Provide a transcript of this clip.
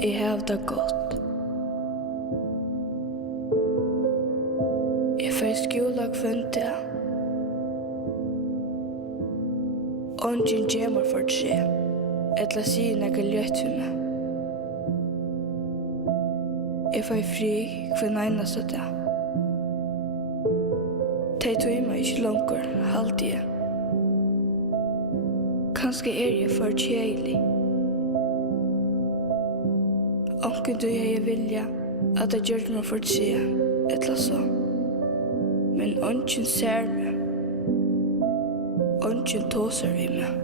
Jeg har det godt. Jeg får skjula kvendt. Ongen gjemmer for tre, etla sier nekka ljøtt for meg. Jeg får fri hver einasta dag. De tog meg ikke langer, halvt jeg. Kanskje jeg for kjeilig. Onken du jeg vilja at jeg gjør meg for tre, etla så. Men ongen ser meg. Ongen tåser vi meg.